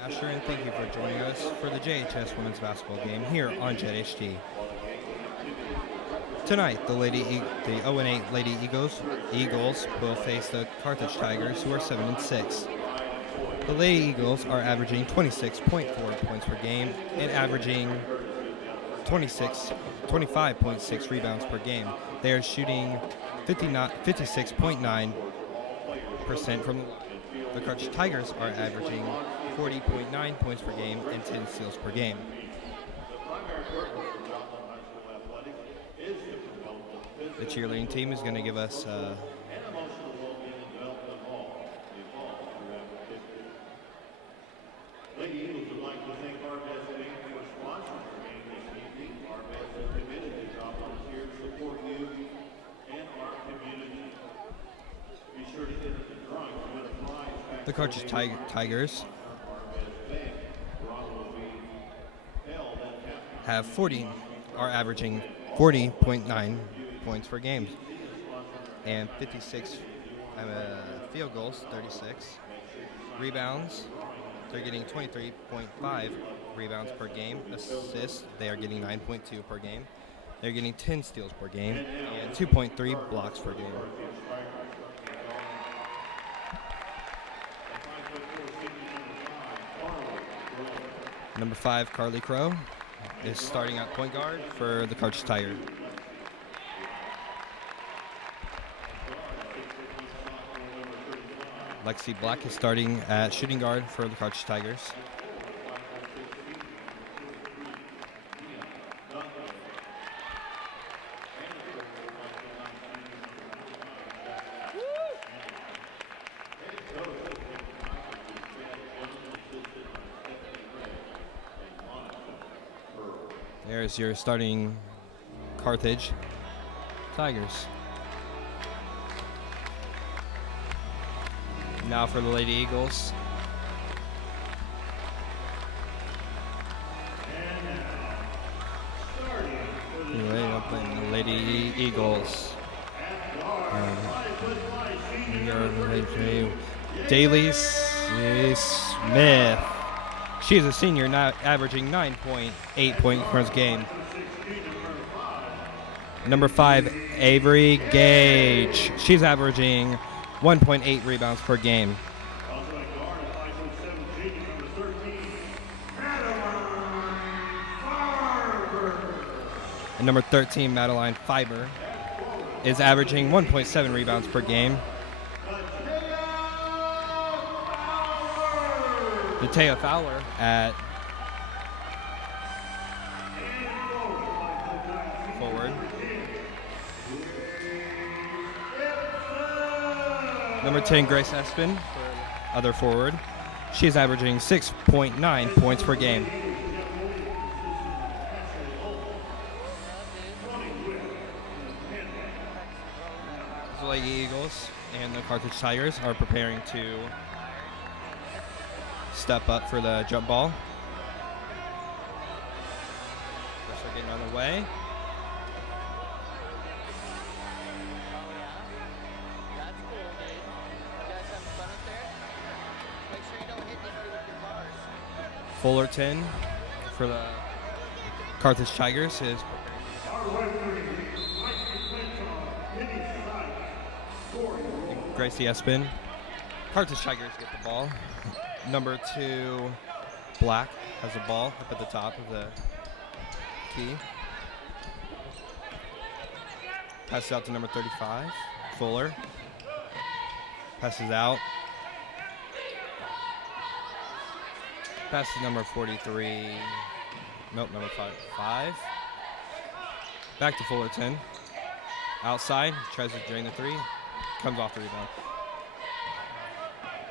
Master, and thank you for joining us for the JHS Women's Basketball game here on Jet HD. Tonight, the 0-8 Lady Eagles will face the Carthage Tigers, who are 7-6. The Lady Eagles are averaging 26.4 points per game and averaging 25.6 rebounds per game. They are shooting 56.9% from the line. The Carthage Tigers are averaging 40.9 points per game and 10 steals per game. The cheerleading team is going to give us Lady Eagles would like to thank Carthage for sponsoring our game this evening. Carthage has committed to Joplin here to support you and our community. Be sure to enter the drawing to win a prize. the Carthage Tigers are averaging 40.9 points per game and 56 field goals, 36 rebounds. They're getting 23.5 rebounds per game. Assists, they are getting 9.2 per game. They're getting 10 steals per game and 2.3 blocks per game. Number 5, Carly Crow, is starting at point guard for the Carthage Tigers. Lexi Black is starting at shooting guard for the Carthage Tigers. There's your starting Carthage Tigers. Now for the Lady Eagles. The Lady Eagles. Daly Smith. She is a senior, now averaging 9.8 points per game. Number 5, Avery Gage. She's averaging 1.8 rebounds per game. And number 13, Madeline Fiber, is averaging 1.7 rebounds per game. Natea Fowler at forward. Number 10, Grace Espin, other forward. She is averaging 6.9 points per game. The Lady Eagles and the Carthage Tigers are preparing to step up for the jump ball. First, they're getting on the way. Fullerton for the Carthage Tigers is Gracie Espin. Carthage Tigers get the ball. Number 2, Black, has the ball up at the top of the key. Passes out to number 35, Fuller. Passes out. Passes number 43. Nope, number 5. Back to Fullerton. Outside, tries to drain the 3. Comes off the rebound.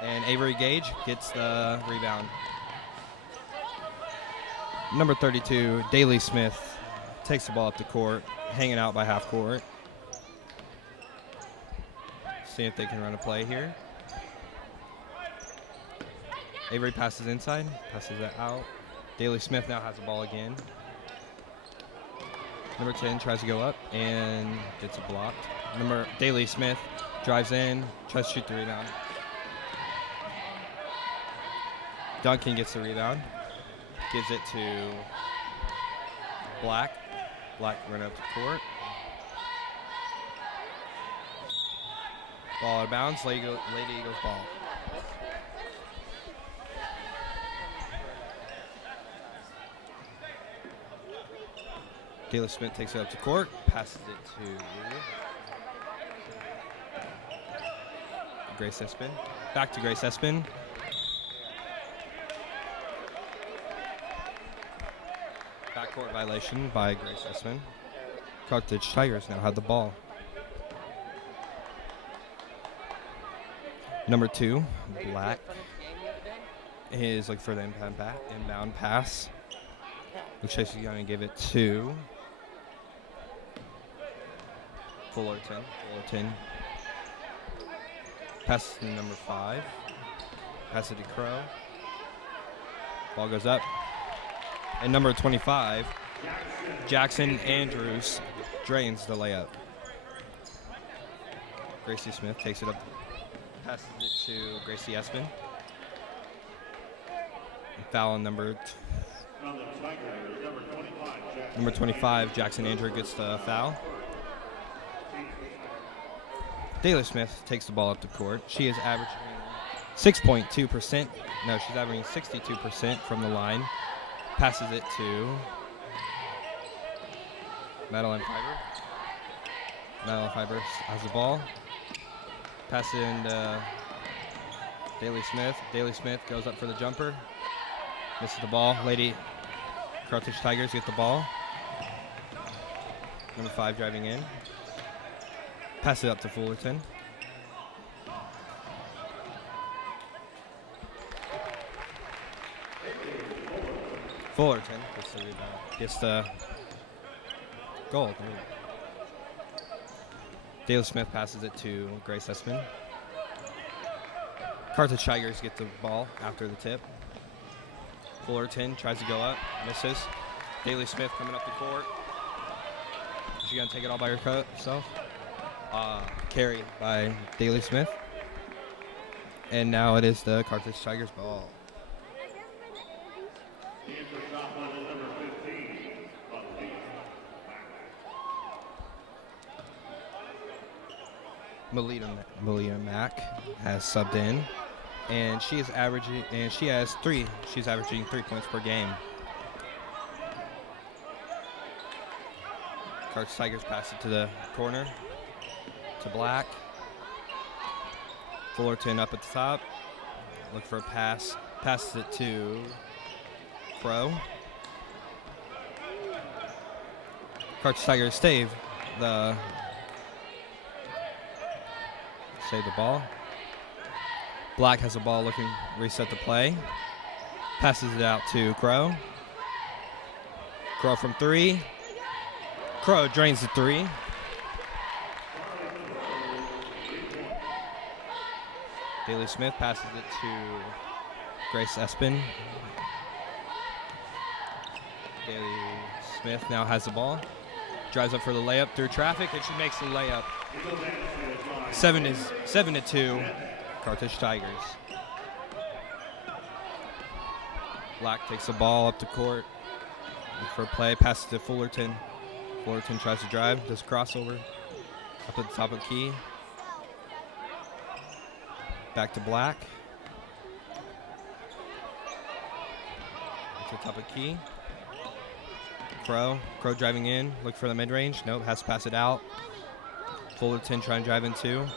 And Avery Gage gets the rebound. Number 32, Daly Smith, takes the ball up the court, hanging out by half court. See if they can run a play here. Avery passes inside, passes it out. Daly Smith now has the ball again. Number 10 tries to go up and gets it blocked. Daly Smith drives in, tries to shoot the rebound. Duncan gets the rebound. Gives it to Black. Black run up to court. Ball out of bounds. Lady Eagles ball. Taylor Smith takes it up to court. Passes it to Grace Espin. Back to Grace Espin. Backcourt violation by Grace Espin. Carthage Tigers now have the ball. Number 2, Black, is looking for the inbound pass. Looks like she's going to give it to Fullerton. Fullerton passes to number 5. Passes it to Crow. Ball goes up. And number 25, Jackson Andrews, drains the layup. Gracie Smith takes it up, passes it to Gracie Espin. Foul on number 25, Jackson Andrew gets the foul. Taylor Smith takes the ball up the court. She is averaging 6.2%. No, she's averaging 62% from the line. Passes it to Madeline Fiber. Madeline Fiber has the ball. Passes it into Daly Smith. Daly Smith goes up for the jumper. Misses the ball. Lady Carthage Tigers get the ball. Number 5 driving in. Pass it up to Fullerton. Fullerton gets the rebound. Gets the goal. Dale Smith passes it to Grace Espin. Carthage Tigers get the ball after the tip. Fullerton tries to go up, misses. Daly Smith coming up the court. Is she going to take it all by herself? Carried by Daly Smith. And now it is the Carthage Tigers ball. Melita Mack has subbed in, and she is averaging, and she has 3. She's averaging 3 points per game. Carthage Tigers pass it to the corner to Black. Fullerton up at the top. Look for a pass. Passes it to Crow. Carthage Tigers save the ball. Black has the ball looking reset the play. Passes it out to Crow. Crow from 3. Crow drains the 3. Daly Smith passes it to Grace Espin. Daly Smith now has the ball. Drives up for the layup through traffic, and she makes the layup. 7-2, Carthage Tigers. Black takes the ball up the court. Look for a play, passes to Fullerton. Fullerton tries to drive, does crossover. Up at the top of the key. Back to Black. To the top of the key. Crow driving in, look for the mid-range. Nope, has to pass it out. Fullerton trying to drive in too.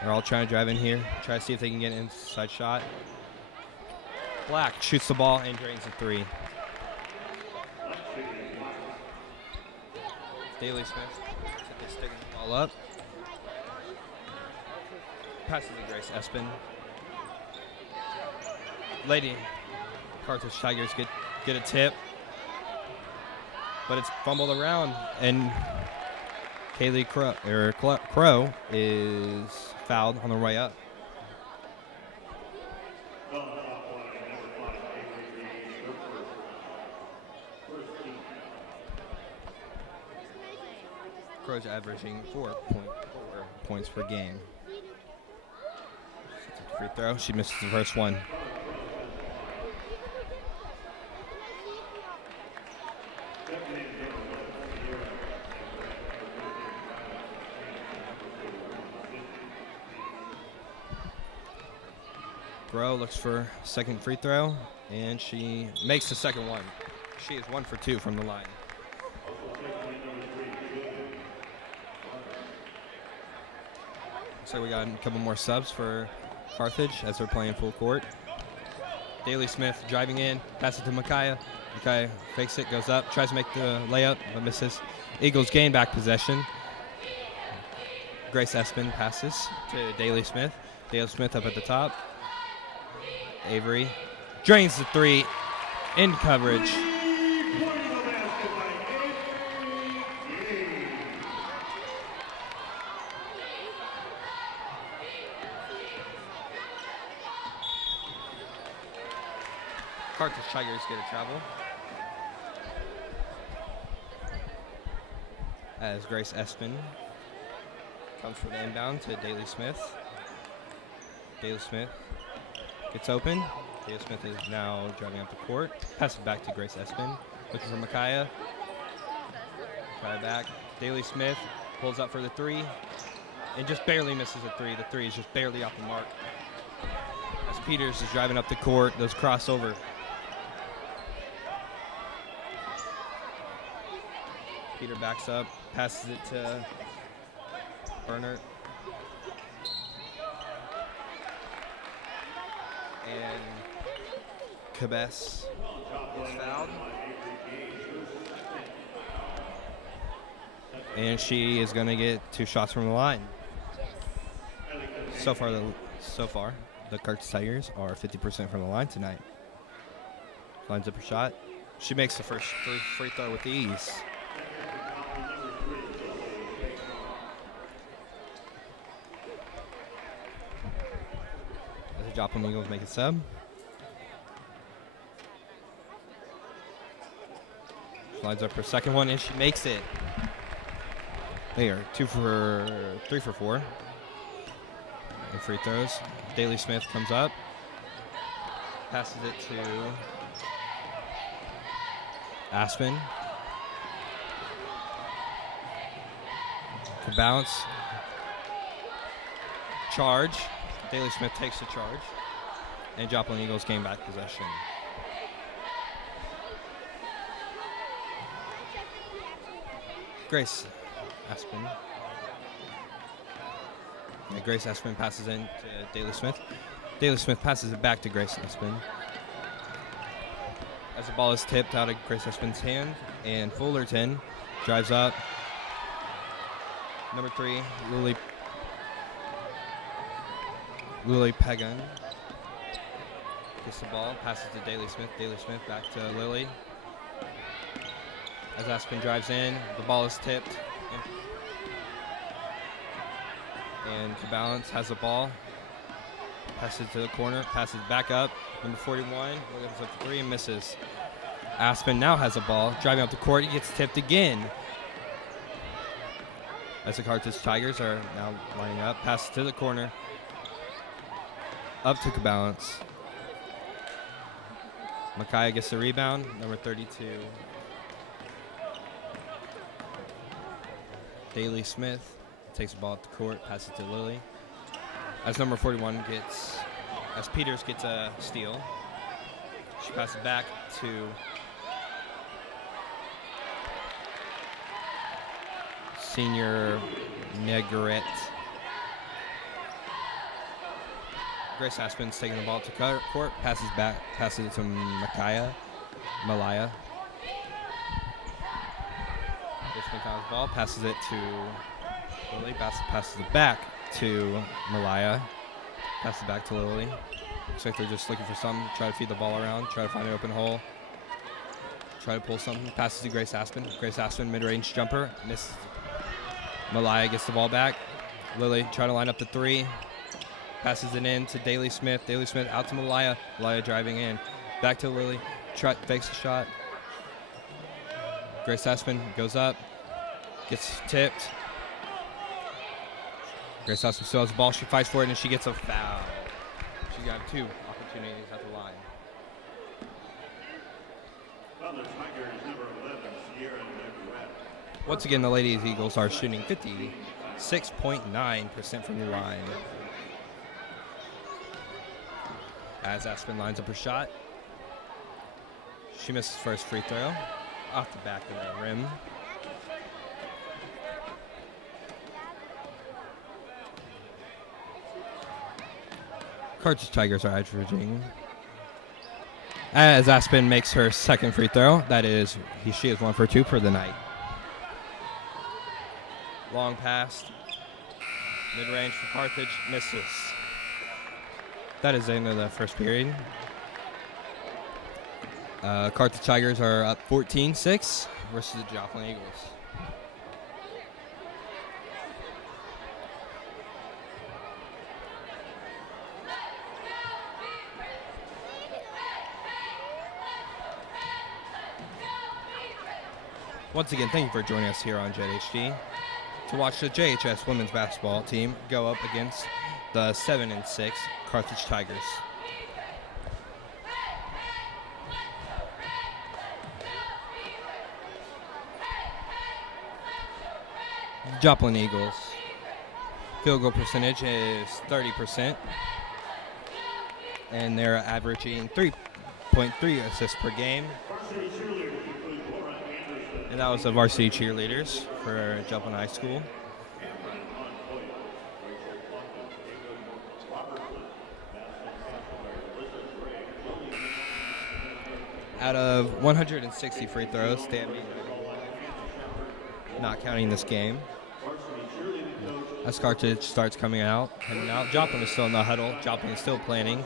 They're all trying to drive in here. Try to see if they can get an inside shot. Black shoots the ball and drains the 3. Daly Smith sticking the ball up. Passes to Grace Espin. Lady Carthage Tigers get a tip. But it's fumbled around, and Kaylee Crow is fouled on the way up. Crow's averaging 4.4 points per game. Free throw. She misses the first one. throw, looks for second free throw, and she makes the second one. She is 1 for 2 from the line. So we got a couple more subs for Carthage as they're playing full court. Daly Smith driving in, passes to Micaiah. Micaiah fakes it, goes up, tries to make the layup, but misses. Eagles gain back possession. Grace Espin passes to Daly Smith. Daly Smith up at the top. Avery drains the three in coverage. Carthage Tigers get a travel. As Grace Espin comes for the inbound to Daly Smith. Daly Smith gets open. Daly Smith is now driving up the court. Passes back to Grace Espin. Looking for Micaiah. Micaiah back. Daly Smith pulls up for the three and just barely misses the three. The three is just barely off the mark. As Peters is driving up the court, does crossover. Peter backs up, passes it to Bernert. And Cabess is fouled. And she is going to get 2 shots from the line. So far, the Carthage Tigers are 50% from the line tonight. Lines up her shot. She makes the first free throw with ease. As the Joplin Eagles make a sub. Lines up her second one, and she makes it. They are 3 for 4. And free throws. Daly Smith comes up. Passes it to Aspen. To bounce. Charge. Daly Smith takes the charge. And Joplin Eagles gain back possession. Grace Aspen. Yeah, Grace Espin passes in to Daly Smith. Daly Smith passes it back to Grace Espin. As the ball is tipped out of Grace Espin's hand, and Fullerton drives up. Number 3, Lily Pagan gets the ball, passes to Daly Smith. Daly Smith back to Lily. As Aspen drives in, the ball is tipped. And to balance, has the ball. Passes to the corner, passes back up. Number 41, looks up for 3 and misses. Aspen now has the ball, driving up the court. He gets tipped again. As the Carthage Tigers are now lining up, passes to the corner. Up to Cabalance. Micaiah gets the rebound, number 32. Daly Smith takes the ball at the court, passes to Lily. As number 41 as Peters gets a steal. She passes back to senior Negrete. Grace Aspen's taking the ball to court, passes it to Malaya. Grace McConnell's ball, passes it to Lily, passes it back to Malaya. Passes it back to Lily. Looks like they're just looking for something, try to feed the ball around, try to find an open hole. Try to pull something, passes to Grace Aspen. Grace Aspen, mid-range jumper, misses. Malaya gets the ball back. Lily trying to line up the 3. Passes it in to Daly Smith. Daly Smith out to Malaya. Malaya driving in. Back to Lily. Fakes the shot. Grace Aspen goes up. Gets tipped. Grace Aspen still has the ball. She fights for it, and she gets a foul. She got 2 opportunities at the line. Once again, the Ladies Eagles are shooting 56.9% from the line. As Aspen lines up her shot. She misses first free throw off the back of the rim. Carthage Tigers are averaging. As Aspen makes her second free throw, she is 1 for 2 for the night. Long pass, mid-range for Carthage, misses. That is the end of the first period. Carthage Tigers are up 14-6 versus the Joplin Eagles. Once again, thank you for joining us here on JHD to watch the JHS women's basketball team go up against the 7-6 Carthage Tigers. Joplin Eagles field goal percentage is 30%, and they're averaging 3.3 assists per game. And that was the varsity cheerleaders for Joplin High School. Out of 160 free throws, they have not counting this game. As Carthage starts coming out, heading out. Joplin is still in the huddle. Joplin is still planning.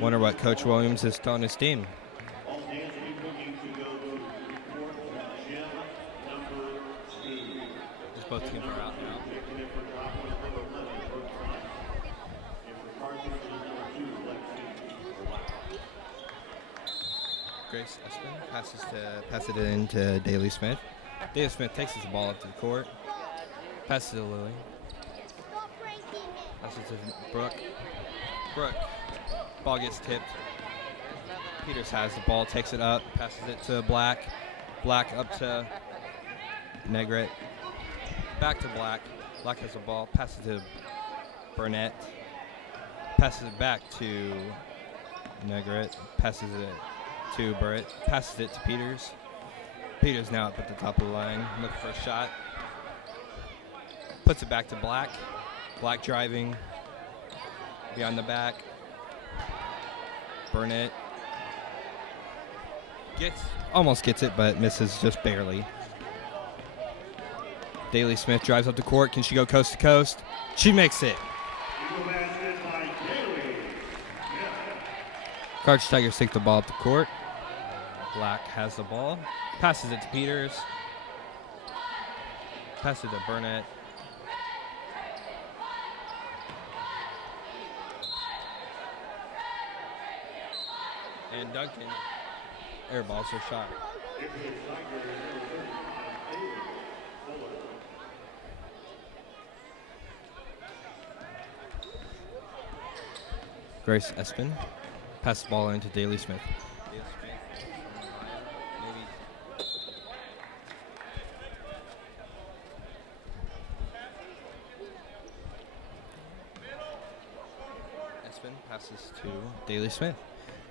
Wonder what Coach Williams is telling his team. Both teams are out now. Grace Espen passes it in to Daly Smith. Daly Smith takes his ball up to the court. Passes to Lily. Passes to Brooke. Ball gets tipped. Peters has the ball, takes it up, passes it to Black. Black up to Negret. Back to Black. Black has the ball. Passes to Burnett. Passes it back to Negret. Passes it to Burrett. Passes it to Peters. Peters now up at the top of the line. Looking for a shot. Puts it back to Black. Black driving. Behind the back. Burnett. Almost gets it, but misses just barely. Daly Smith drives up the court. Can she go coast to coast? She makes it. Carthage Tigers take the ball up the court. Black has the ball. Passes it to Peters. Passes it to Burnett. And Duncan airballs her shot. Grace Espen passes the ball into Daly Smith. Espen passes to Daly Smith.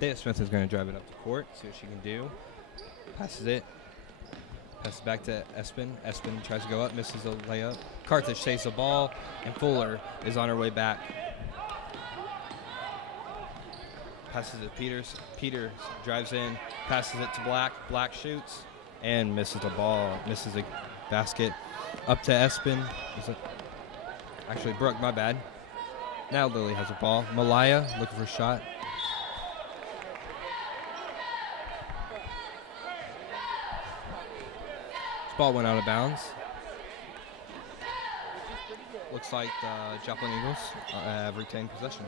Daly Smith is going to drive it up the court, see what she can do. Passes it. Passes back to Espen. Espen tries to go up, misses a layup. Carthage takes the ball, and Fuller is on her way back. Passes it to Peters. Peters drives in, passes it to Black. Black shoots and misses the ball, misses the basket. Up to Espen. Actually, Brooke, my bad. Now Lily has the ball. Malaya looking for a shot. This ball went out of bounds. Looks like the Joplin Eagles have retained possession.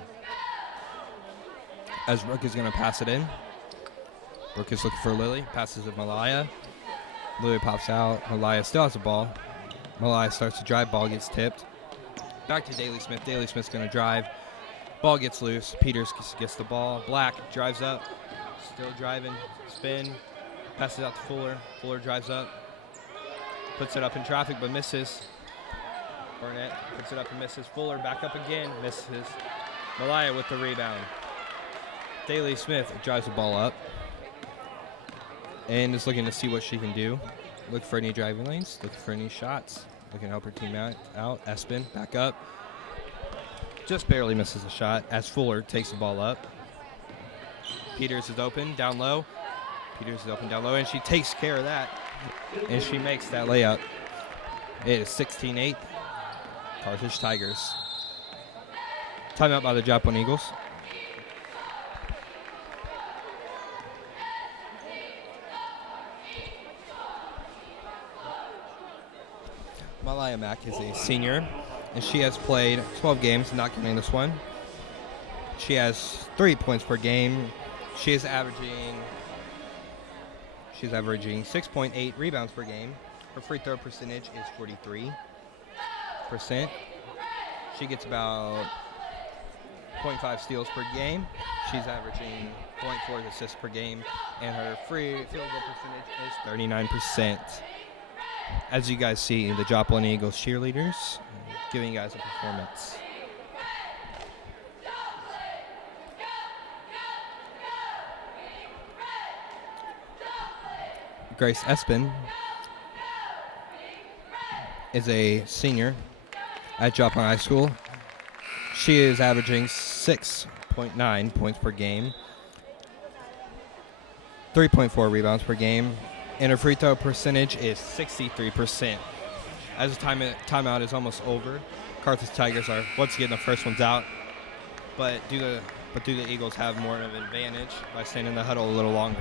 As Brooke is going to pass it in. Brooke is looking for Lily. Passes it Malaya. Lily pops out. Malaya still has the ball. Malaya starts to drive. Ball gets tipped. Back to Daly Smith. Daly Smith's going to drive. Ball gets loose. Peters gets the ball. Black drives up. Still driving. Spin. Passes out to Fuller. Fuller drives up. Puts it up in traffic but misses. Burnett puts it up and misses. Fuller back up again. Misses. Malaya with the rebound. Daly Smith drives the ball up and is looking to see what she can do. Look for any driving lanes, look for any shots. Looking to help her team out. Espin, back up. Just barely misses a shot as Fuller takes the ball up. Peters is open, down low. And she takes care of that. And she makes that layup. It is 16-8. Carthage Tigers. Timeout by the Joplin Eagles. Malaya Mack is a senior, and she has played 12 games, not counting this one. She has 3 points per game. She's averaging 6.8 rebounds per game. Her free throw percentage is 43%. She gets about 0.5 steals per game. She's averaging 0.4 assists per game, and her free field goal percentage is 39%. As you guys see, the Joplin Eagles cheerleaders giving you guys a performance. Grace Espin is a senior at Joplin High School. She is averaging 6.9 points per game, 3.4 rebounds per game, and her free throw percentage is 63%. As the timeout is almost over, Carthage Tigers are once again the first ones out, but do the Eagles have more of an advantage by staying in the huddle a little longer?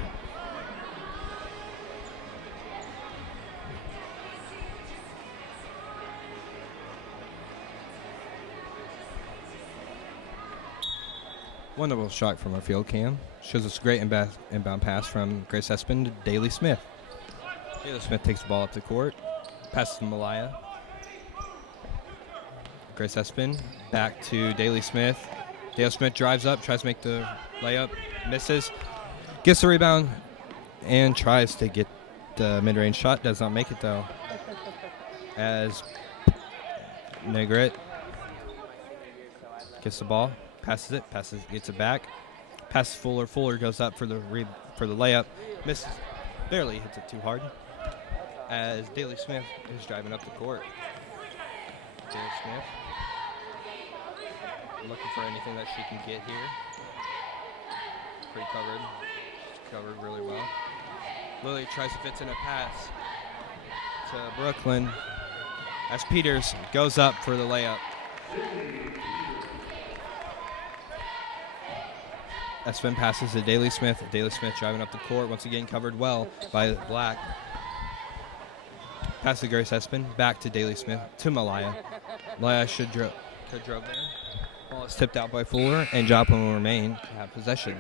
Wonderful shot from our field cam. Shows us a great inbound pass from Grace Espin to Daly Smith. Daly Smith takes the ball up the court. Passes to Malaya. Grace Espin back to Daly Smith. Daly Smith drives up, tries to make the layup, misses. Gets the rebound and tries to get the mid-range shot. Does not make it though. As Negret gets the ball. Passes, gets it back. Passes Fuller. Fuller goes up for the layup. Misses. Barely hits it too hard. As Daly Smith is driving up the court. Daly Smith looking for anything that she can get here. Pretty covered. She's covered really well. Lily tries to fit in a pass to Brooklyn. As Peters goes up for the layup. Espin passes to Daly Smith. Daly Smith driving up the court. Once again covered well by Black. Pass to Grace Espin. Back to Daly Smith. To Malaya. Malaya could drove there. Ball is tipped out by Fuller, and Joplin will remain to have possession.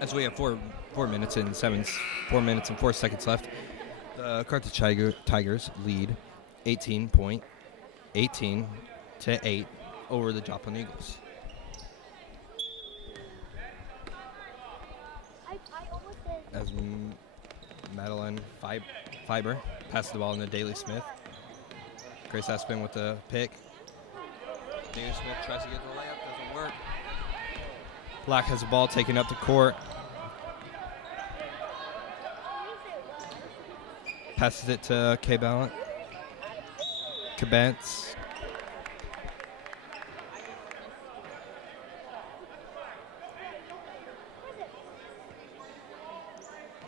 As we have 4 minutes and 4 seconds left, the Carthage Tigers lead 18 to 8 over the Joplin Eagles. As Madeline Fiber passes the ball into Daly Smith. Grace Espin with the pick. Daly Smith tries to get the layup, doesn't work. Black has the ball taken up the court. Passes it to Cabance.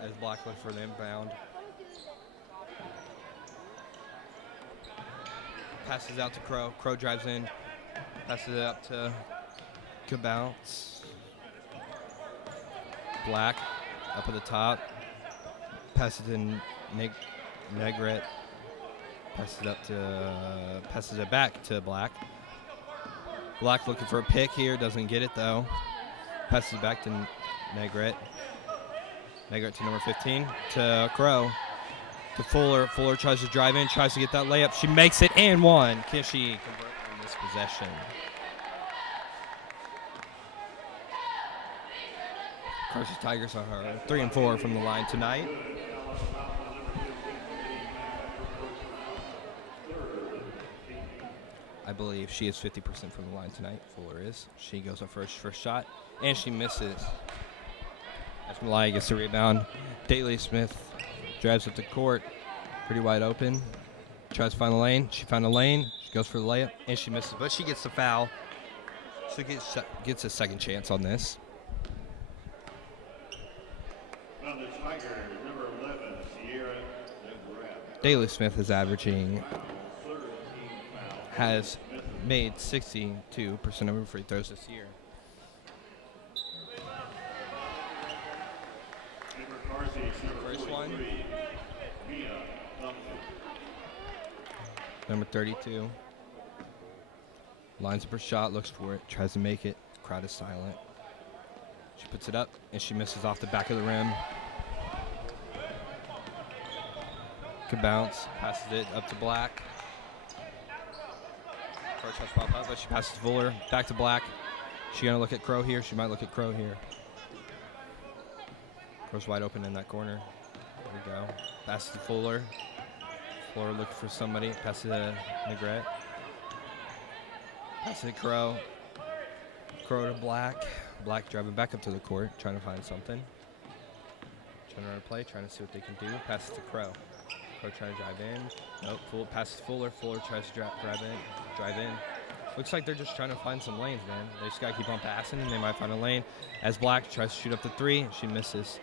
As Black went for the inbound. Passes out to Crow. Crow drives in. Passes it up to Cabance. Black up at the top. Passes in Negret. Passes it back to Black. Black looking for a pick here, doesn't get it though. Passes it back to Negret. Negret to number 15, to Crow. To Fuller. Fuller tries to drive in, tries to get that layup. She makes it and one. Can she convert on this possession? Carthage Tigers are 3 and 4 from the line tonight. I believe she is 50% from the line tonight. Fuller is. She goes up first shot, and she misses. As Malaya gets the rebound, Daly Smith drives up the court, pretty wide open. Tries to find the lane. She found the lane. She goes for the layup, and she misses. But she gets the foul, so gets a second chance on this. On the Tigers, number 11, Sierra DeGraff. Daly Smith is averaging, has made 62% of her free throws this year. First one. Number 32. Lines up her shot, looks for it, tries to make it. Crowd is silent. She puts it up, and she misses off the back of the rim. Could bounce, passes it up to Black. First touch pop up, but she passes to Fuller. Back to Black. She gonna look at Crow here? She might look at Crow here. Crow's wide open in that corner. There we go. Passes to Fuller. Fuller looking for somebody. Passes to Negrete. Passes to Crow. Crow to Black. Black driving back up to the court, trying to find something. Trying to run a play, trying to see what they can do. Passes to Crow. Crow trying to drive in. Nope. Passes to Fuller. Fuller tries to drive in. Looks like they're just trying to find some lanes, man. They just got to keep on passing, and they might find a lane. As Black tries to shoot up the three, and she misses.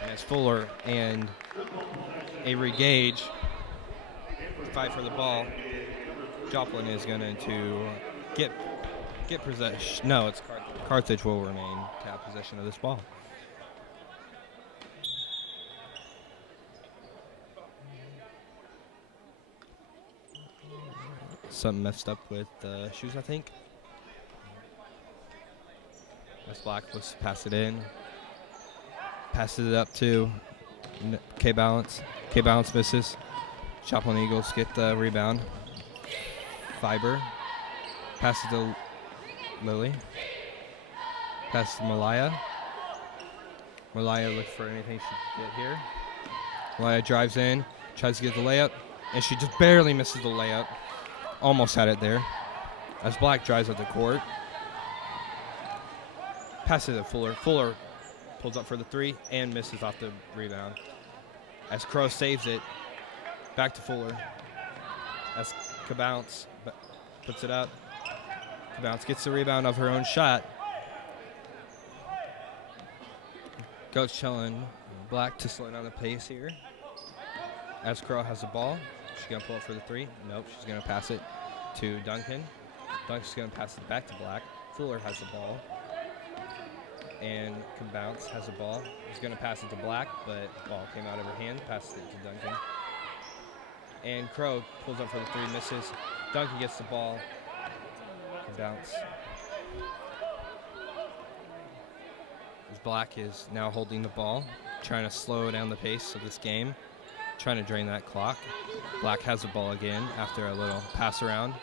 And as Fuller and Avery Gage fight for the ball, Joplin is going to get possession. No, it's Carthage. Carthage will remain to have possession of this ball. Something messed up with the shoes, I think. As Black looks to pass it in. Passes it up to K-Balance. K-Balance misses. Joplin Eagles get the rebound. Fiber. Passes to Lily. Passes to Malaya. Malaya looks for anything she can get here. Malaya drives in, tries to get the layup, and she just barely misses the layup. Almost had it there. As Black drives up the court. Passes to Fuller. Fuller pulls up for the three and misses off the rebound. As Crow saves it, back to Fuller. As Cabounce puts it up. Cabounce gets the rebound of her own shot. Coach telling Black to slow down the pace here. As Crow has the ball. She's going to pull up for the three. Nope, she's going to pass it to Duncan. Duncan's going to pass it back to Black. Fuller has the ball. And Cabounce has the ball. He's going to pass it to Black, but the ball came out of her hand. Passes it to Duncan. And Crow pulls up for the three, misses. Duncan gets the ball. Cabounce. As Black is now holding the ball, trying to slow down the pace of this game. Trying to drain that clock. Black has the ball again after a little pass around.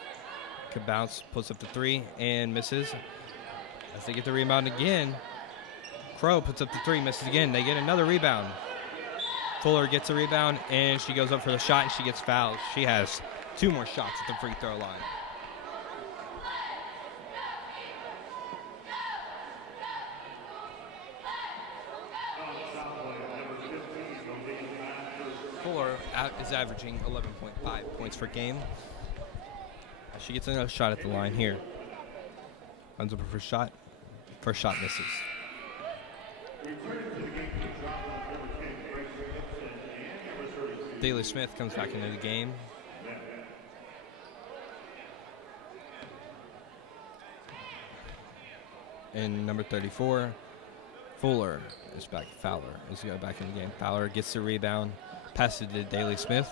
Cabounce puts up the three and misses. As they get the rebound again, Crow puts up the three, misses again. They get another rebound. Fuller gets a rebound, and she goes up for the shot, and she gets fouled. She has two more shots at the free throw line. Fuller is averaging 11.5 points per game. She gets another shot at the line here. Runs up her first shot. First shot misses. Daly Smith comes back into the game. And number 34, Fuller is back. Fowler is back in the game. Fowler gets the rebound. Passes it to Daly Smith.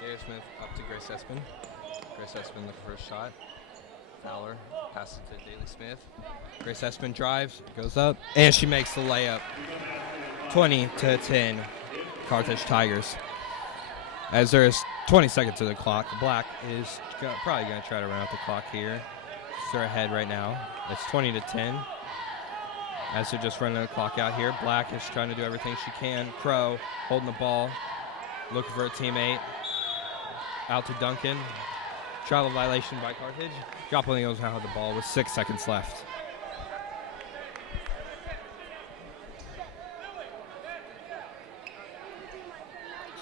Daly Smith up to Grace Espin. Grace Espin looking for a shot. Fowler passes it to Daly Smith. Grace Espin drives, goes up, and she makes the layup. 20-10, Carthage Tigers. As there is 20 seconds to the clock, Black is probably going to try to run out the clock here. They're ahead right now. It's 20-10. as they're just running the clock out here. Black is trying to do everything she can. Crow holding the ball, looking for a teammate. Out to Duncan. Travel violation by Carthage. Joplin Eagles now have the ball with 6 seconds left.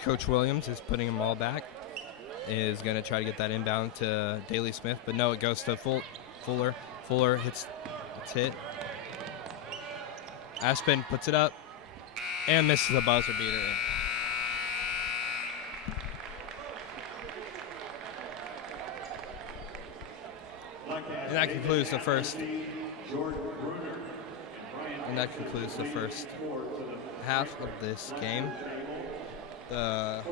Coach Williams is putting them all back. Is going to try to get that inbound to Daly Smith, but no, it goes to Fuller. Fuller hits, it's hit. Aspen puts it up and misses a buzzer beater. And that concludes the first. And that concludes the first half of this game. The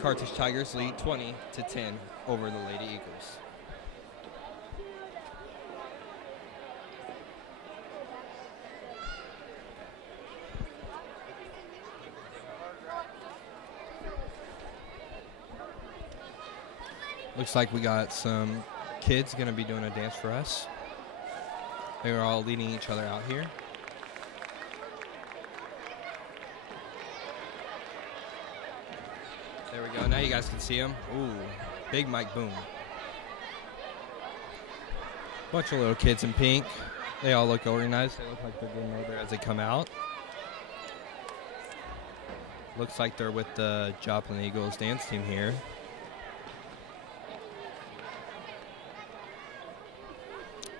Carthage Tigers lead 20-10 over the Lady Eagles. Looks like we got some kids going to be doing a dance for us. They are all leading each other out here. There we go. Now you guys can see them. Ooh, big Mike Boom. Bunch of little kids in pink. They all look organized. They look like they're getting older as they come out. Looks like they're with the Joplin Eagles dance team here.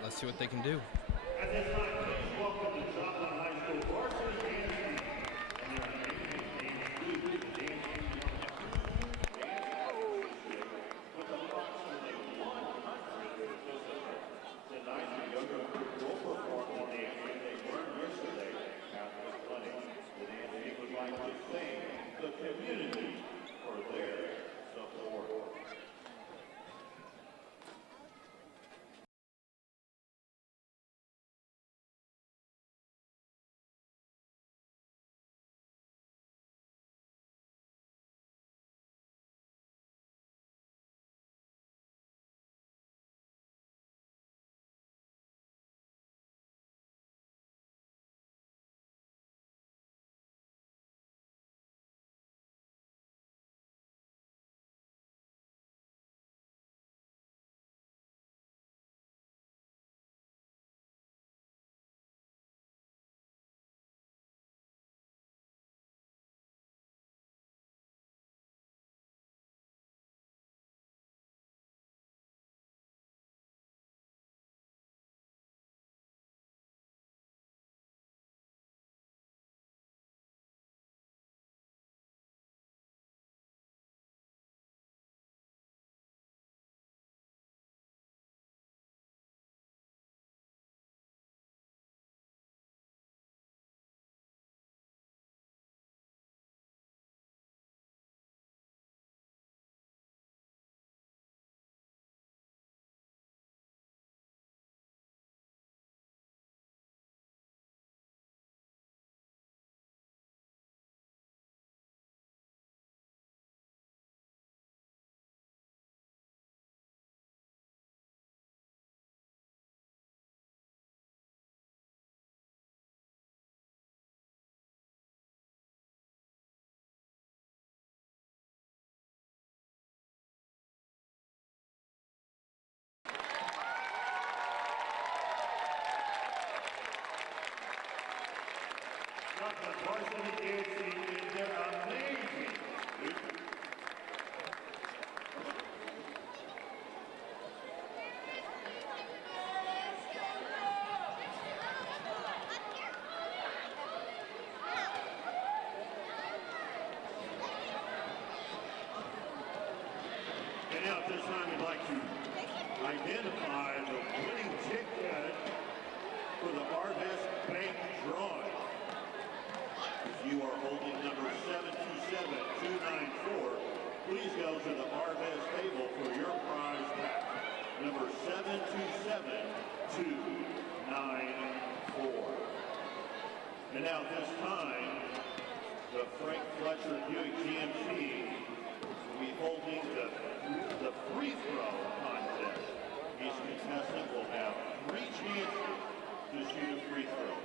Let's see what they can do. At this time, please welcome the Joplin High School varsity dance team. And their name is dance team with approximately 100 participants. Tonight, the younger group will perform the dance that they learned yesterday after the clinic. The dance team would like to thank the community for their support. The varsity dance team is their amazing. And now at this time, we'd like to identify the winning ticket for the Harvest Bank drawing. You are holding number 727294. Please go to the Harvest table for your prize pack. Number 727294. And now at this time, the Frank Fletcher Buick GMC will be holding the free throw contest. Each contestant will have 3 chances to shoot a free throw.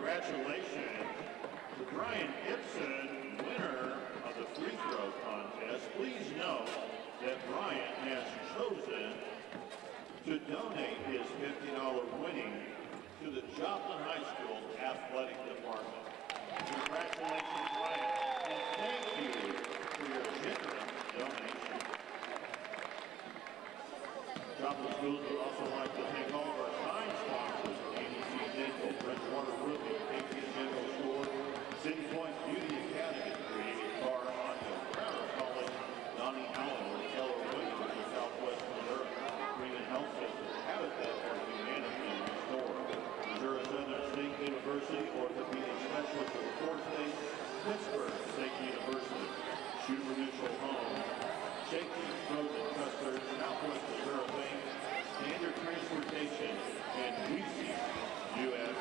Congratulations to Brian Gibson, winner of the free throw contest. Please note that Brian has chosen to donate his $50 winnings to the Joplin High School Athletic Department. Congratulations, Brian, and thank you for your generous donation. Joplin Schools would also like to thank all of our sign sponsors, ABC Dental, Bridgewater Roofing, KP General Store, City Point Beauty Academy, Creative Car, Honda, Crowder College, Donnie Allen, with Keller Williams of Southwest Missouri, Freeman Health System, Habitat for Humanity, and Restore, Missouri Southern State University, Orthopedic Specialist of the Fourth State, Pittsburgh State University, Schumer Mutual Home, Shakey's Frozen Custard, Southwest Missouri Bank, Standard Transportation, and Weezy USA.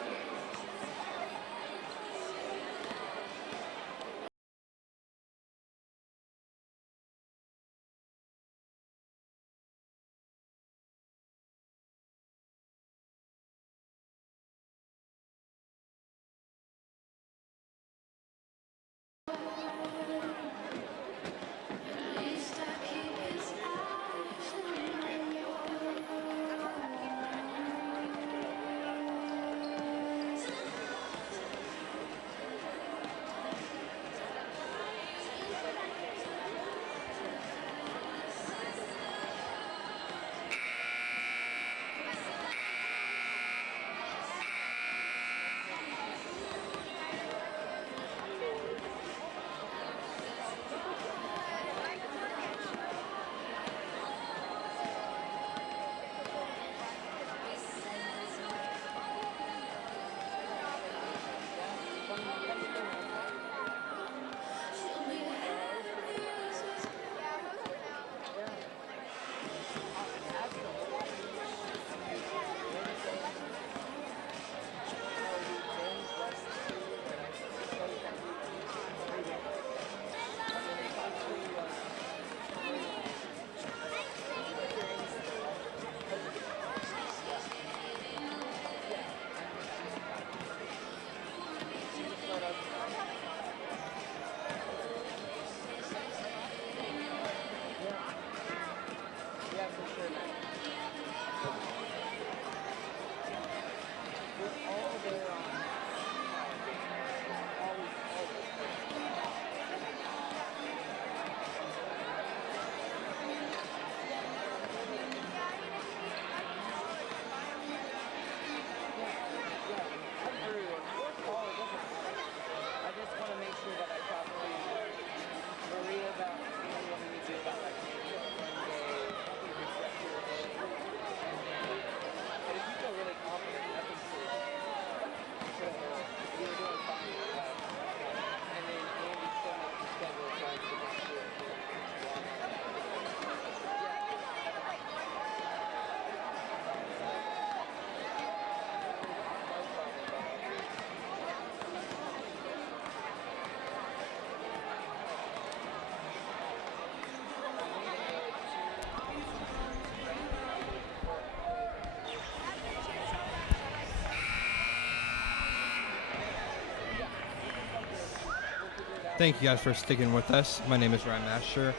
Thank you guys for sticking with us. My name is Ryan Master,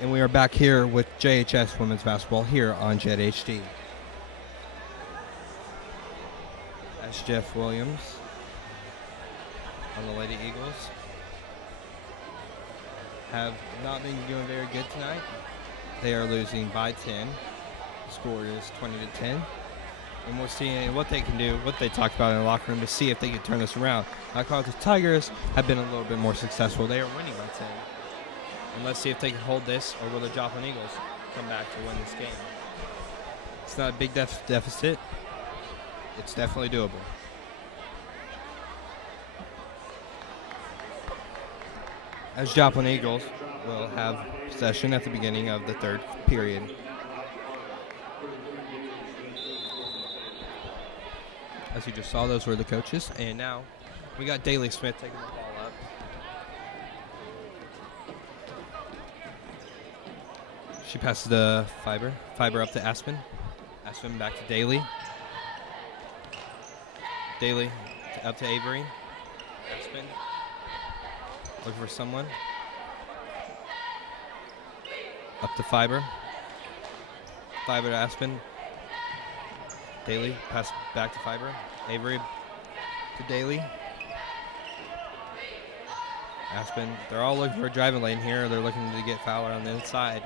and we are back here with JHS Women's Basketball here on Jet HD. It's Jeff Williams on the Lady Eagles. Have not been doing very good tonight. They are losing by 10. The score is 20-10. And we'll see what they can do, what they talked about in the locker room to see if they can turn this around. I call it the Tigers have been a little bit more successful. They are winning by 10. And let's see if they can hold this, or will the Joplin Eagles come back to win this game. It's not a big deficit. It's definitely doable. As Joplin Eagles will have possession at the beginning of the third period. As you just saw, those were the coaches. And now we got Daly Smith taking the ball up. She passes to Fiber. Fiber up to Aspen. Aspen back to Daly. Daly up to Avery. Aspen. Looking for someone. Up to Fiber. Fiber to Aspen. Daly, pass back to Fiber. Avery to Daly. Aspen, they're all looking for a driving lane here. They're looking to get Fowler on the inside.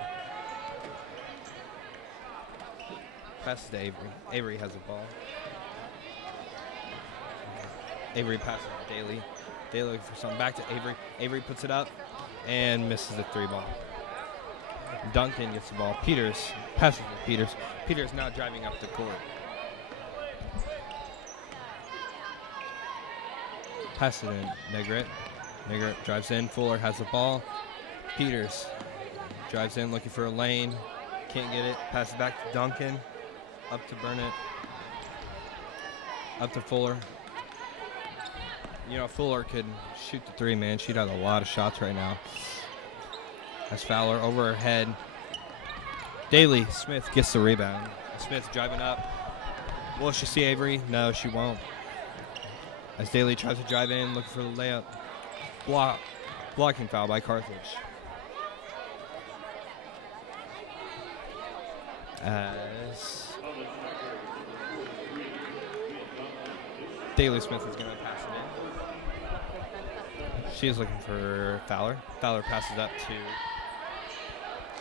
Passes to Avery. Avery has the ball. Avery passes to Daly. Daly looking for something. Back to Avery. Avery puts it up and misses the 3-ball. Duncan gets the ball. Peters passes to Peters. Peters now driving up the court. Passes it in. Negret. Negret drives in. Fuller has the ball. Peters drives in looking for a lane. Can't get it. Passes back to Duncan. Up to Burnett. Up to Fuller. You know, Fuller could shoot the 3, man. She'd have a lot of shots right now. That's Fowler over her head. Daly Smith gets the rebound. Smith driving up. Will she see Avery? No, she won't. As Daly tries to drive in, looking for the layup. Blocking foul by Carthage. As Daly Smith is going to pass it in. She is looking for Fowler. Fowler passes up to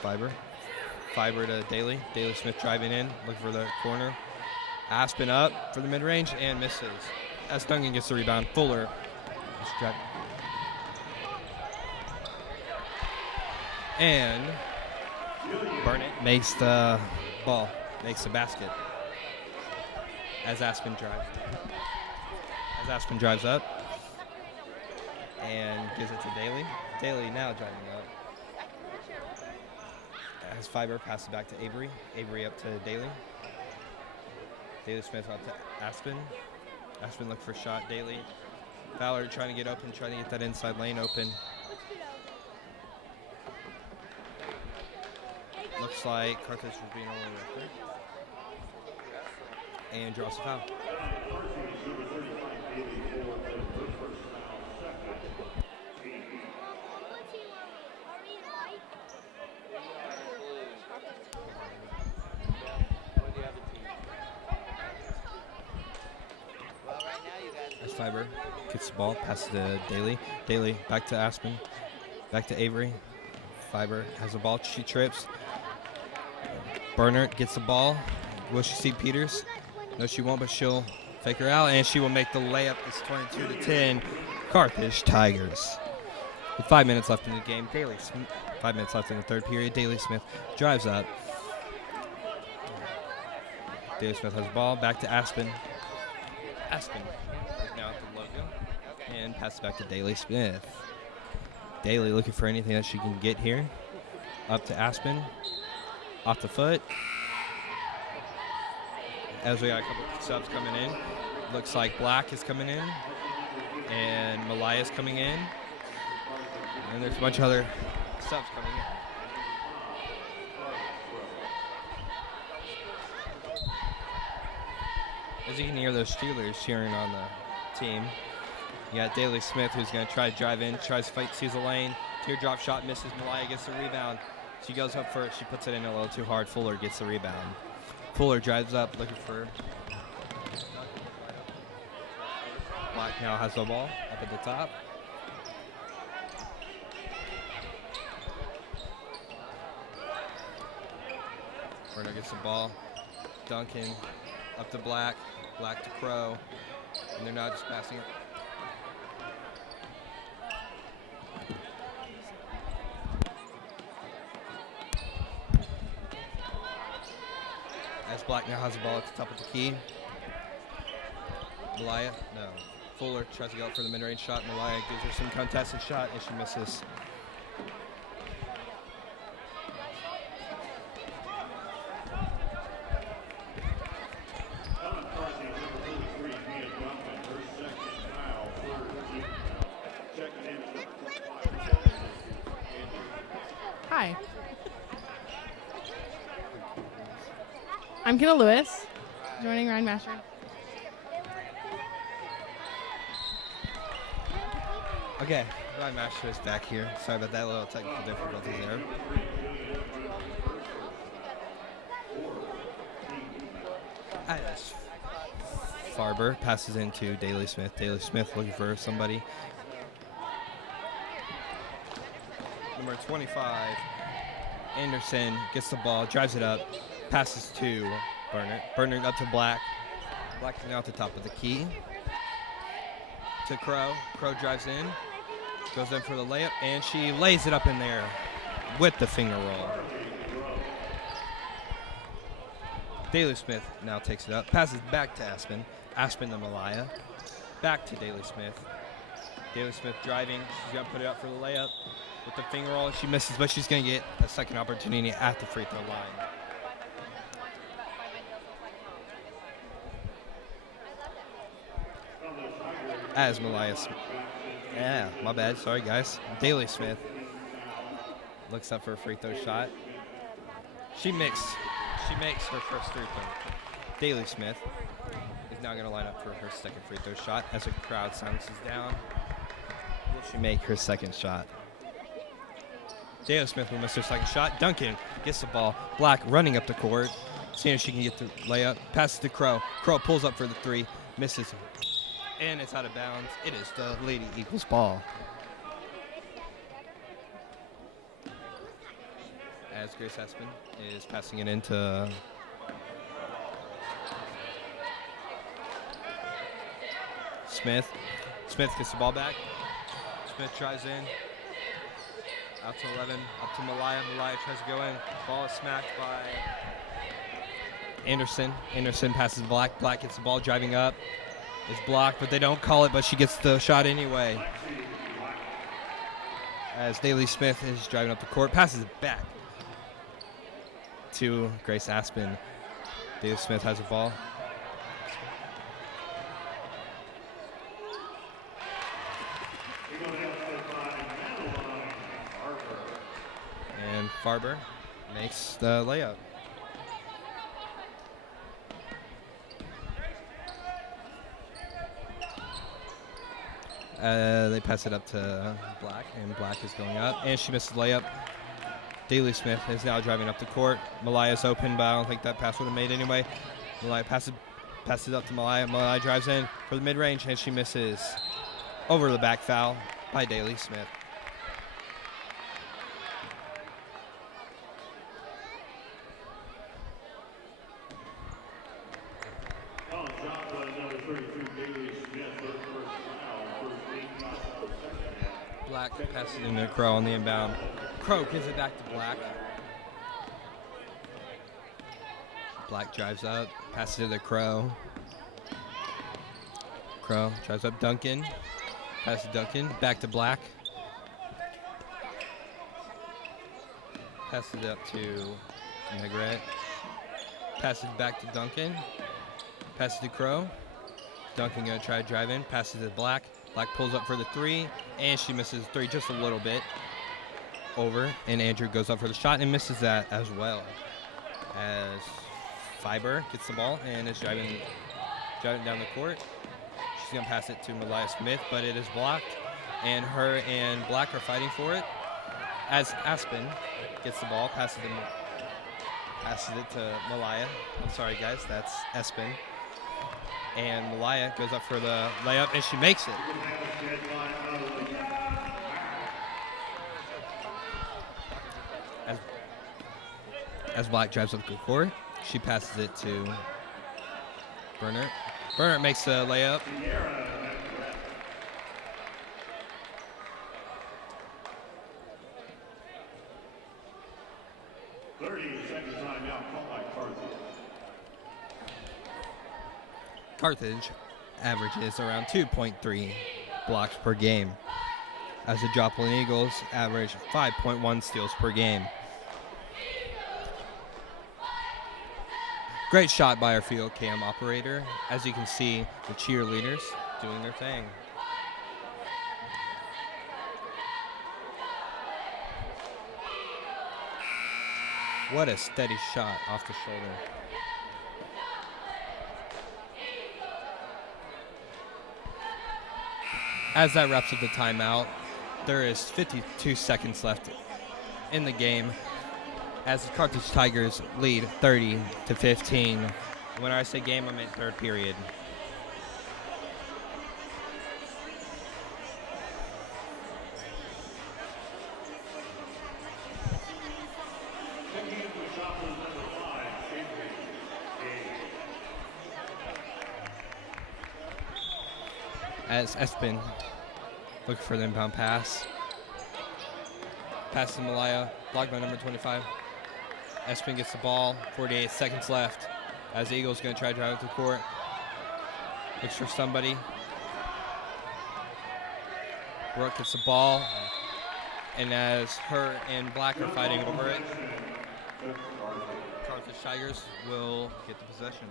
Fiber. Fiber to Daly. Daly Smith driving in, looking for the corner. Aspen up for the mid-range and misses. As Duncan gets the rebound, Fuller. And Burnett makes the ball, makes the basket. As Aspen drives up and gives it to Daly. Daly now driving up. As Fiber passes back to Avery. Avery up to Daly. Daly Smith up to Aspen. Aspen looking for a shot. Daly. Fowler trying to get open, trying to get that inside lane open. Looks like Carthage was being only right there. And draws the foul. As Fiber gets the ball, passes to Daly. Daly back to Aspen. Back to Avery. Fiber has the ball. She trips. Bernard gets the ball. Will she see Peters? No, she won't, but she'll fake her out, and she will make the layup. It's 22-10. Carthage Tigers. With 5 minutes left in the game, 5 minutes left in the third period. Daly Smith drives up. Daly Smith has the ball. Back to Aspen. Aspen now at the logo. And passes back to Daly Smith. Daly looking for anything that she can get here. Up to Aspen. Off the foot. As we got a couple subs coming in. Looks like Black is coming in. And Malaya's coming in. And there's a bunch of other subs coming in. As you can hear those Steelers cheering on the team. You got Daly Smith who's going to try to drive in, tries to fight, sees a lane. Teardrop shot, misses. Malaya gets the rebound. She goes up for it. She puts it in a little too hard. Fuller gets the rebound. Fuller drives up looking for Black now has the ball up at the top. Burner gets the ball. Duncan up to Black. Black to Crow. And they're now just passing it. As Black now has the ball at the top of the key. Fuller tries to go for the mid-range shot. Malaya gives her some contested shot and she misses. Hi. I'm Kenna Lewis, joining Ryan Masher. Okay, Ryan Masher is back here. Sorry about that little technical difficulty there. As Farber passes into Daly Smith. Daly Smith looking for somebody. Number 25, Anderson gets the ball, drives it up, passes to Burner. Burner up to Black. Black is now at the top of the key. To Crow. Crow drives in, goes in for the layup, and she lays it up in there with the finger roll. Daly Smith now takes it up, passes back to Aspen. Aspen to Malaya. Back to Daly Smith. Daly Smith driving. She's going to put it up for the layup with the finger roll. She misses, but she's going to get a second opportunity at the free throw line. As Malaya my bad. Sorry, guys. Daly Smith looks up for a free throw shot. She makes her first free throw. Daly Smith is now going to line up for her second free throw shot as the crowd silences down. Will she make her second shot? Daly Smith will miss her second shot. Duncan gets the ball. Black running up the court. Seeing if she can get the layup. Passes to Crow. Crow pulls up for the three. Misses. And it's out of bounds. It is the Lady Eagles ball. As Grace Aspen is passing it into Smith. Smith gets the ball back. Smith tries in. Out to 11. Up to Malaya. Malaya tries to go in. Ball is smacked by Anderson. Anderson passes Black. Black gets the ball driving up. Is blocked, but they don't call it, but she gets the shot anyway. As Daly Smith is driving up the court, passes it back to Grace Aspen. Daly Smith has the ball. And Farber makes the layup. They pass it up to Black, and Black is going up, and she misses the layup. Daly Smith is now driving up the court. Malaya's open, but I don't think that pass would have made anyway. Malaya passes it up to Malaya. Malaya drives in for the mid-range, and she misses. Over the back foul by Daly Smith. Black passes it into Crow on the inbound. Crow gives it back to Black. Black drives up, passes it to Crow. Crow drives up Duncan. Passes to Duncan, back to Black. Passes it up to Negret. Passes back to Duncan. Passes to Crow. Duncan gonna try to drive in. Passes to Black. Black pulls up for the three, and she misses three just a little bit over. And Andrew goes up for the shot and misses that as well. As Fiber gets the ball and is driving down the court. She's gonna pass it to Malaya Smith, but it is blocked. And her and Black are fighting for it. As Aspen gets the ball, passes it to Malaya. I'm sorry, guys, that's Aspen. And Malaya goes up for the layup, and she makes it. As Black drives up the court, she passes it to Bernert. Bernert makes the layup. 30-second timeout called by Carthage. Carthage averages around 2.3 blocks per game, as the Joplin Eagles average 5.1 steals per game. Great shot by our field cam operator. As you can see, the cheerleaders doing their thing. What a steady shot off the shoulder. As that wraps up the timeout, there is 52 seconds left in the game as the Carthage Tigers lead 30-15. When I say game, I meant third period. As Espin looking for the inbound pass. Pass to Malaya, blocked by number 25. Espin gets the ball, 48 seconds left. As the Eagles going to try to drive up the court. Looks for somebody. Brooke gets the ball. And as her and Black are fighting over it, Carthage Tigers will get the possession.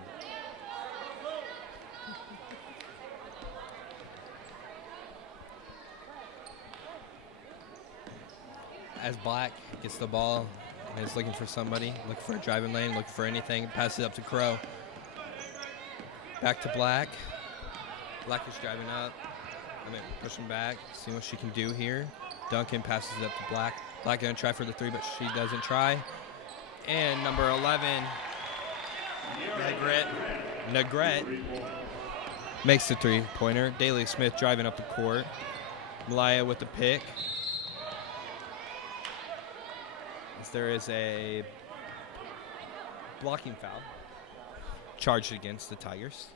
As Black gets the ball and is looking for somebody, looking for a driving lane, looking for anything, passes it up to Crow. Back to Black. Black is driving up. Pushing back, seeing what she can do here. Duncan passes it up to Black. Black gonna try for the three, but she doesn't try. And number 11, Negret makes the three-pointer. Daly Smith driving up the court. Malaya with the pick. As there is a blocking foul charged against the Tigers.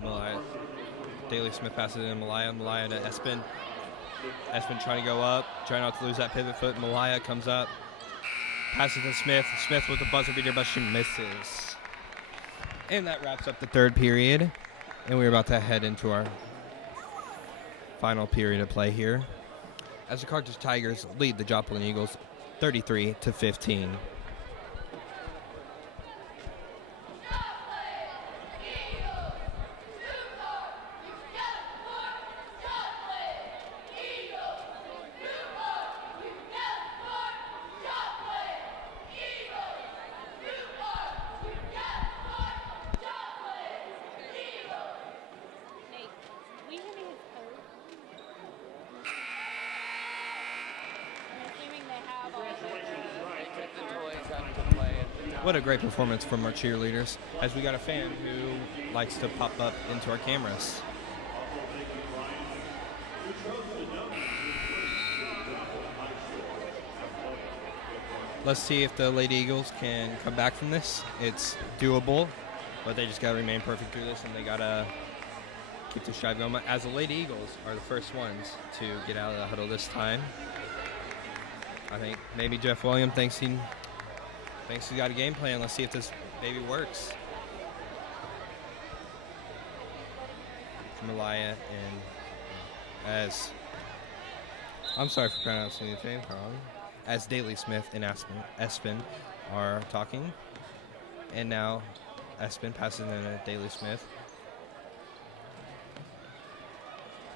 Malaya. Daly Smith passes it in Malaya. Malaya to Espin. Espin trying to go up, trying not to lose that pivot foot. Malaya comes up, passes to Smith. Smith with the buzzer beater, but she misses. And that wraps up the third period. And we're about to head into our final period of play here, as the Carthage Tigers lead the Joplin Eagles 33-15. What a great performance from our cheerleaders, as we got a fan who likes to pop up into our cameras. Let's see if the Lady Eagles can come back from this. It's doable, but they just got to remain perfect through this, and they got to keep the drive going. As the Lady Eagles are the first ones to get out of the huddle this time. I think maybe Jeff Williams thinks he's got a game plan. Let's see if this baby works. Malaya and I'm sorry for pronouncing your name wrong. As Daly Smith and Espin are talking. And now Espin passes in to Daly Smith.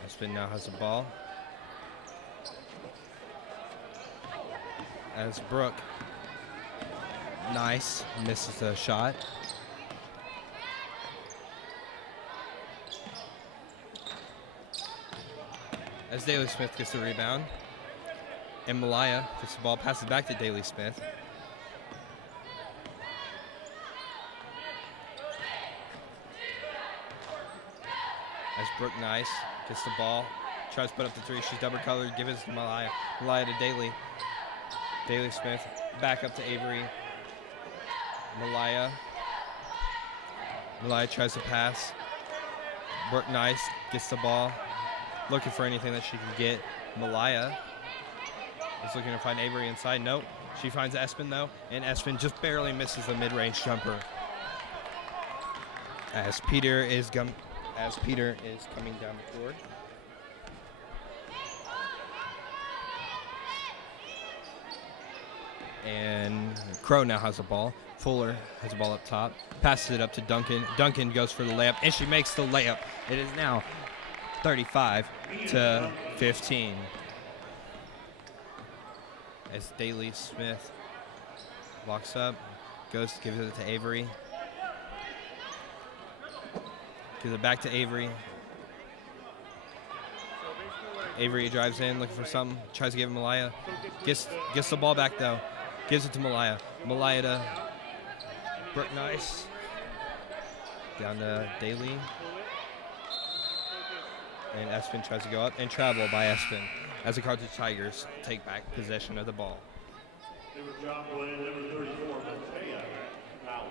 Espin now has the ball. As Brooke, nice, misses the shot. As Daly Smith gets the rebound. And Malaya gets the ball, passes back to Daly Smith. Brooke Nice gets the ball. Tries to put up the three. She's double colored. Give it to Malaya. Malaya to Daly. Daly Smith. Back up to Avery. Malaya. Malaya tries to pass. Brooke Nice gets the ball. Looking for anything that she can get. Malaya is looking to find Avery inside. Nope. She finds Espen, though. And Espen just barely misses the mid-range jumper. As Peter is coming down the court. And Crow now has the ball. Fuller has the ball up top. Passes it up to Duncan. Duncan goes for the layup, and she makes the layup. It is now 35-15. As Daly Smith walks up, gives it to Avery. Gives it back to Avery. Avery drives in, looking for something. Tries to give it Malaya. Gets the ball back, though. Gives it to Malaya. Malaya to Brooke Nice. Down to Daly. And Espen tries to go up and travel by Espen as the Carthage Tigers take back possession of the ball. Number Joplin, number 34, Matea, foul.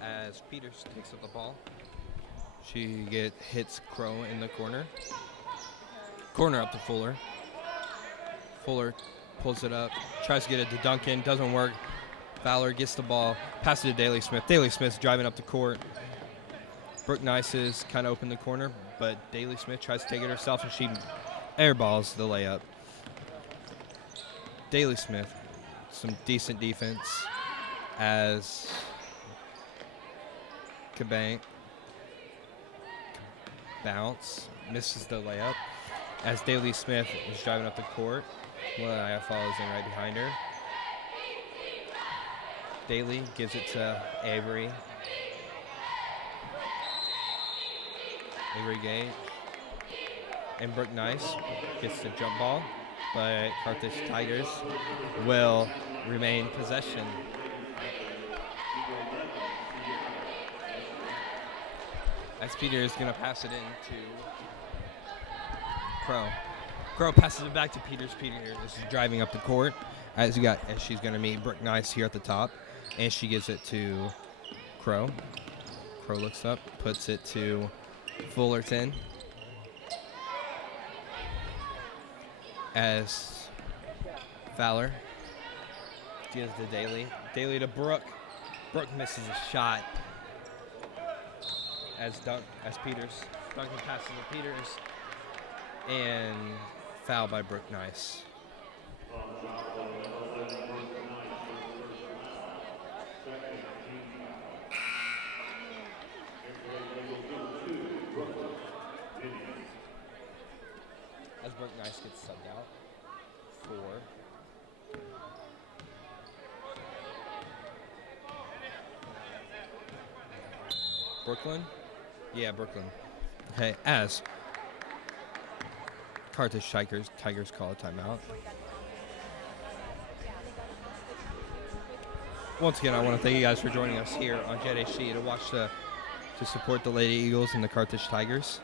As Peters takes up the ball, she hits Crow in the corner. Corner up to Fuller. Fuller pulls it up, tries to get it to Duncan, doesn't work. Fowler gets the ball, passes it to Daly Smith. Daly Smith's driving up the court. Brooke Nice is kind of open the corner, but Daly Smith tries to take it herself, and she airballs the layup. Daly Smith, some decent defense as Cabank bounce, misses the layup. As Daly Smith is driving up the court, Malaya follows in right behind her. Daly gives it to Avery. Avery Gate. And Brooke Nice gets the jump ball, but Carthage Tigers will remain possession. As Peter is going to pass it in to Crow. Crow passes it back to Peters. Peter is driving up the court as she's going to meet Brooke Nice here at the top, and she gives it to Crow. Crow looks up, puts it to Fullerton. As Fowler gives to Daly. Daly to Brooke. Brooke misses a shot. As Peters. Duncan passes to Peters. And foul by Brooke Nice. As Brooke Nice gets subbed out for Brooklyn? Yeah, Brooklyn. Okay, as Carthage Tigers call a timeout. Once again, I want to thank you guys for joining us here on Jet HD to support the Lady Eagles and the Carthage Tigers.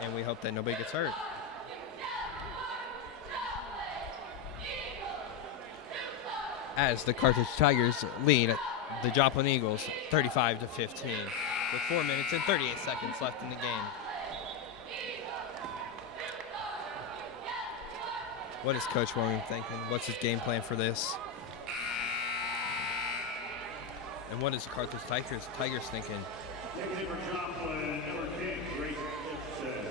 And we hope that nobody gets hurt. As the Carthage Tigers lead the Joplin Eagles 35-15 with 4 minutes and 38 seconds left in the game. What is Coach William thinking? What's his game plan for this? And what is the Carthage Tigers thinking? Number Joplin, number 10, Grace Gibson.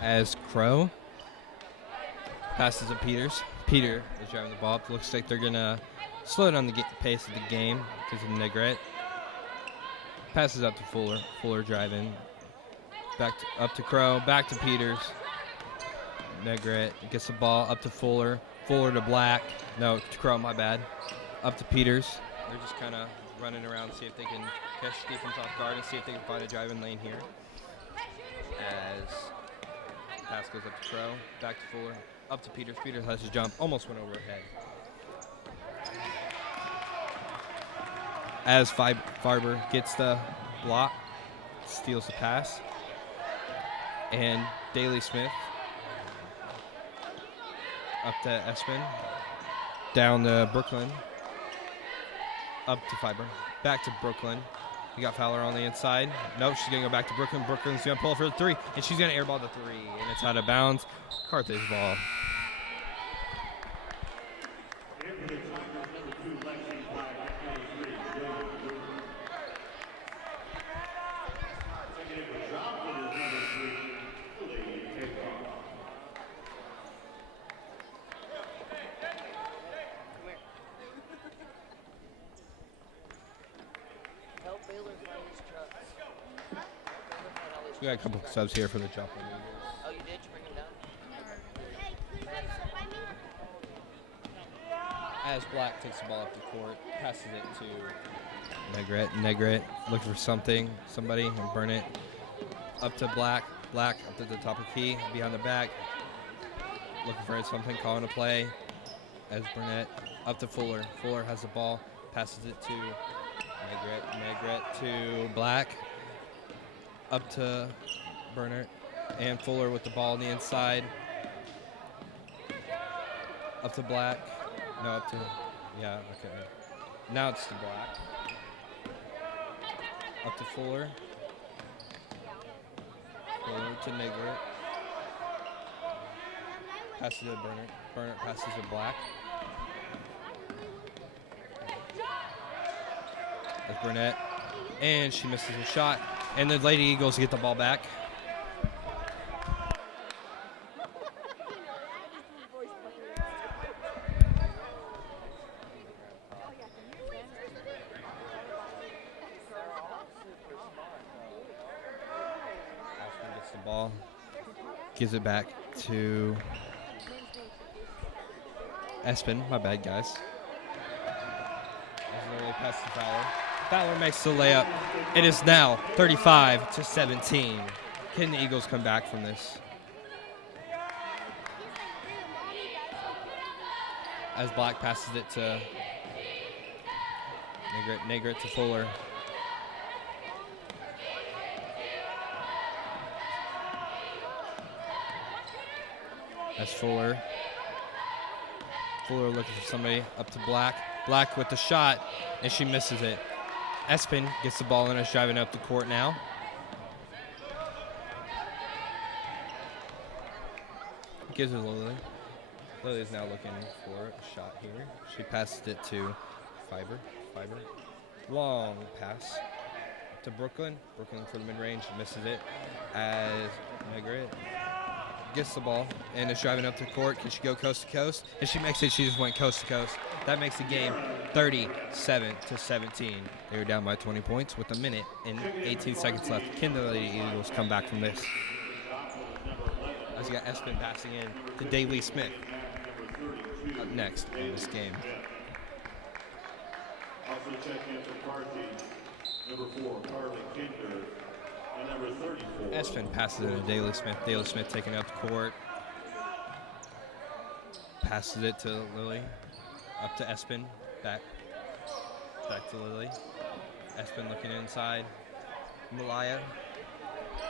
As Crow passes to Peters. Peter is driving the ball up. Looks like they're going to slow down the pace of the game because of Negrete. Passes up to Fuller. Fuller driving. Up to Crow. Back to Peters. Negrete gets the ball up to Fuller. Fuller to Black. No, to Crow, my bad. Up to Peters. They're just kind of running around, see if they can catch defense off guard and see if they can find a driving lane here. As pass goes up to Crow, back to Fuller, up to Peters. Peters has to jump, almost went over her head. As Farber gets the block, steals the pass, and Daly Smith up to Espin, down to Brooklyn, up to Fiber, back to Brooklyn. You got Fowler on the inside. Nope, she's going to go back to Brooklyn. Brooklyn's going to pull for the three, and she's going to airball the three, and it's out of bounds. Carthage ball. We got a couple subs here for the Joplin. Oh, you did? You bring him down? As Black takes the ball up the court, passes it to Negret. Negret looking for somebody, and burn it up to Black. Black up to the top of key, behind the back, looking for something, calling a play. As Burnett up to Fuller. Fuller has the ball, passes it to Negret. Negret to Black. Up to Bernert and Fuller with the ball on the inside. Up to Black. No, up to, yeah, okay. Now it's to Black. Up to Fuller. Fuller to Negret. Passes to Bernert. Bernert passes to Black. That's Burnett. And she misses a shot. And the Lady Eagles get the ball back. Ashman gets the ball, gives it back to Espin. My bad, guys. Literally pass to Fowler. Fowler makes the layup. It is now 35-17. Can the Eagles come back from this? As Black passes it to Negret to Fuller. As Fuller looking for somebody, up to Black. Black with the shot, and she misses it. Espin gets the ball and is driving up the court now. Gives it to Lily. Lily's now looking for a shot here. She passes it to Fiber. Long pass to Brooklyn. Brooklyn for the mid-range, misses it. As Negret gets the ball and is driving up the court. Can she go coast to coast? And she makes it. She just went coast to coast. That makes the game 37-17. They were down by 20 points with a minute and 18 seconds left. Can the Lady Eagles come back from this? As you got Espin passing in to Daly Smith. Up next in this game. Also check in for Carthage, number 4, Carly Kinder, and number 34. Espin passes it to Daly Smith. Daly Smith taking up the court. Passes it to Lily. Up to Espin. Back to Lily. Espin looking inside. Malaya.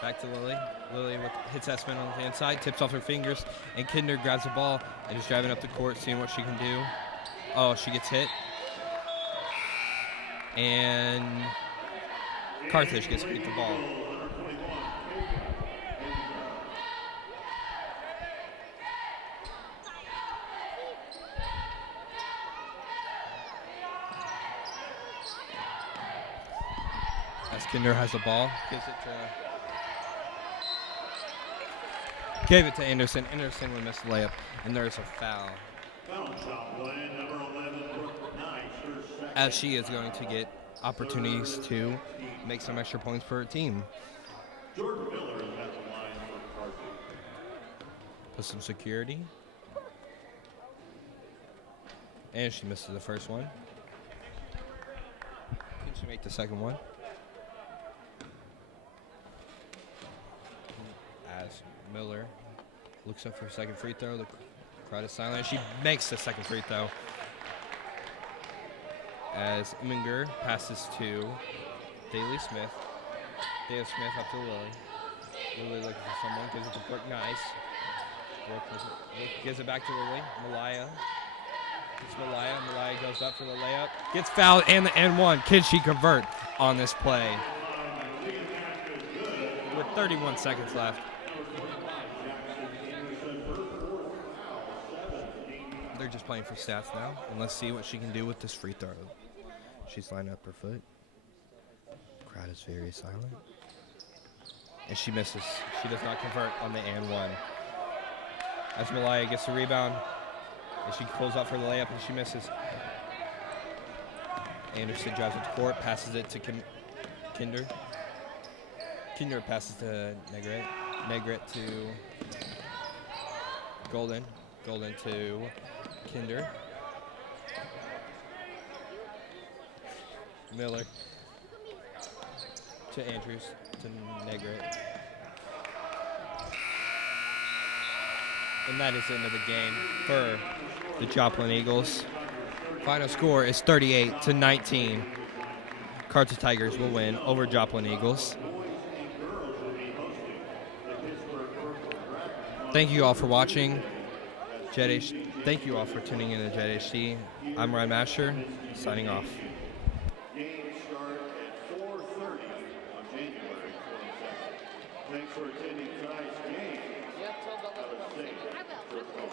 Back to Lily. Lily hits Espin on the inside, tips off her fingers, and Kinder grabs the ball and is driving up the court, seeing what she can do. Oh, she gets hit. And Carthage gets to keep the ball. As Kinder has the ball, gave it to Anderson. Anderson would miss the layup, and there's a foul. As she is going to get opportunities to make some extra points for her team. Jordan Miller is at the line for Carthage. Put some security. And she misses the first one. to make the second one. As Miller looks up for a second free throw, the crowd is silent. She makes the second free throw. As Minger passes to Daly Smith. Daly Smith up to Lily. Lily looking for someone, gives it to Brooke Nice. Brooke gives it back to Lily. Malaya. It's Malaya. Malaya goes up for the layup. Gets fouled and one. Can she convert on this play? With 31 seconds left. They're just playing for stats now. And let's see what she can do with this free throw. She's lining up her foot. Crowd is very silent. And she misses. She does not convert on the and one. As Malaya gets the rebound. And she pulls up for the layup and she misses. Anderson drives it to court, passes it to Kinder. Kinder passes to Negret. Negret to Golden. Golden to Kinder. Miller to Andrews to Negret. And that is the end of the game for the Joplin Eagles. Final score is 38-19. Carthage Tigers will win over Joplin Eagles. Thank you all for watching. Thank you all for tuning in to Jet HD. I'm Ryan Masher, signing off. Games start at 4:30 on January 22nd. Thanks for attending tonight's game. Have a safe trip home.